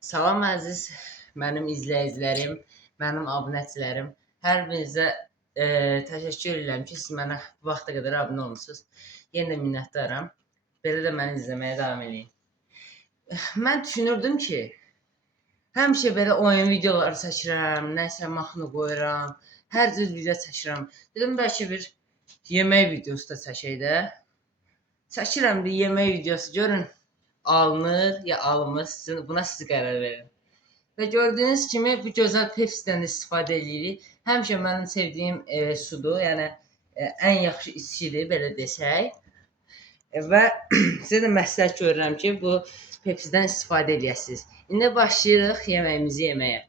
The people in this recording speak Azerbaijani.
Salam əziz mənim izləyicilərim, mənim abunəçilərim. Hər birinizə təşəkkür edirəm ki, siz mənə bu vaxta qədər abunə olmusunuz. Yenə də minnətdaram. Belə də məni izləməyə davam edin. Mən düşünürdüm ki, həmişə belə oyun videoları çəkirəm, nəsə mahnı qoyuram, hər cür video çəkirəm. Dedim bəlkə bir yemək videosu da çəkək də. Çəkirəm bir yemək videosu, görün alınır ya alınmır, buna siz qərar verin. Və gördüyünüz kimi bu gözəl Pepsi'dən istifadə edirik. Həmişə mənim sevdiyim sudur, yəni ən yaxşı içkidir, belə desək. Və sizə də məsləhət görürəm ki, bu Pepsi'dən istifadə edəsiniz. İndi başlayırıq yeməyimizi yeməyə.